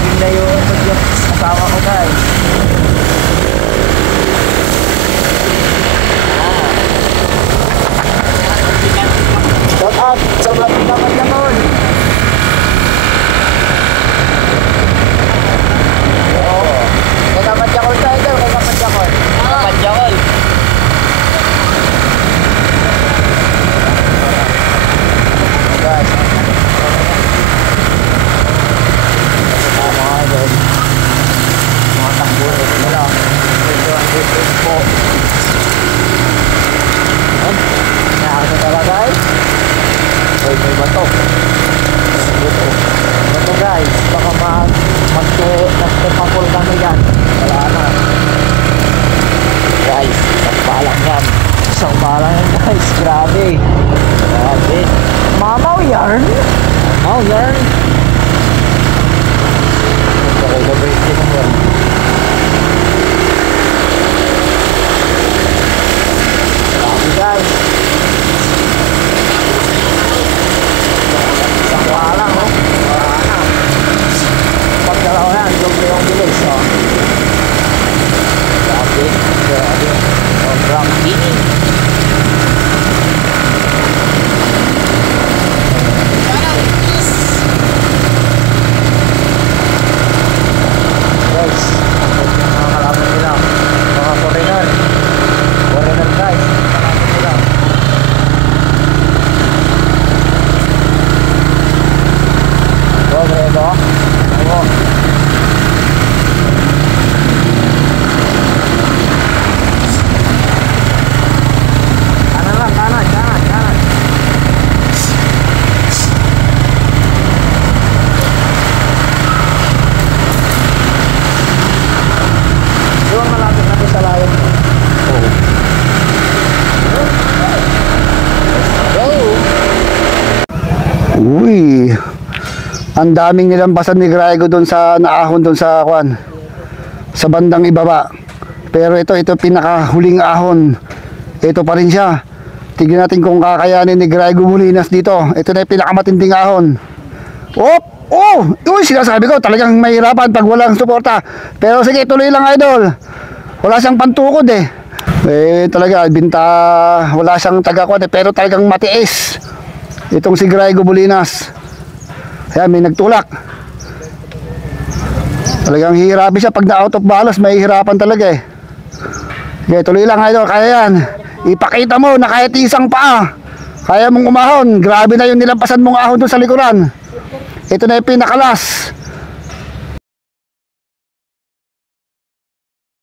malalim na yung asawa ko guys. Shout out sa mga pinapaglamon. Kaya kamadjakol tayo daw, kaya kamadjakol. Kamadjakol. Guys, mga idol, mga takbuhin nila. Ito ang different po. Nakakita tala guys. Ay, may bato. Ito guys, baka magtepapol kami yan. Wala na. Guys, isang balang yan. Isang balang yan guys, grabe. Grabe. Mamaw yarn? Mamaw yarn? Okay, gabay din ang yarn. Grabe guys. Isang balang oh. Wala na. Pagdalaw yan, doble yung bilis oh. Grabe. Grabe. Sobrang kinig. Guys, mga kalaban nila, mga foreigner guys, kalaban nila. Brego, ako. Kanan lang, kanan. Doon malapit natin sa layon. Uy, ang daming nilampasan ni Grego doon sa naahon doon sa kwan, sa bandang ibaba. Pero ito pinakahuling ahon. Ito pa rin siya. Tignan natin kung kakayanin ni Grego Molinas dito. Ito na yung pinakamatinding ahon. Uy, sinasabi ko talagang mahirapan pag walang suporta. Pero sige, tuloy lang idol. Wala siyang pantukod eh. Talaga wala siyang tagakwan eh, pero talagang matiis itong si Grego Molinas. Ayan, may nagtulak. Talagang hihirapi siya pag na-out of balance, may hihirapan talaga eh. Okay, tuloy lang idol, kaya yan. Ipakita mo na kahit isang paa kaya mong umahon. Grabe na yung nilampasan mong ahon doon sa likuran. Ito na yung pinakalas.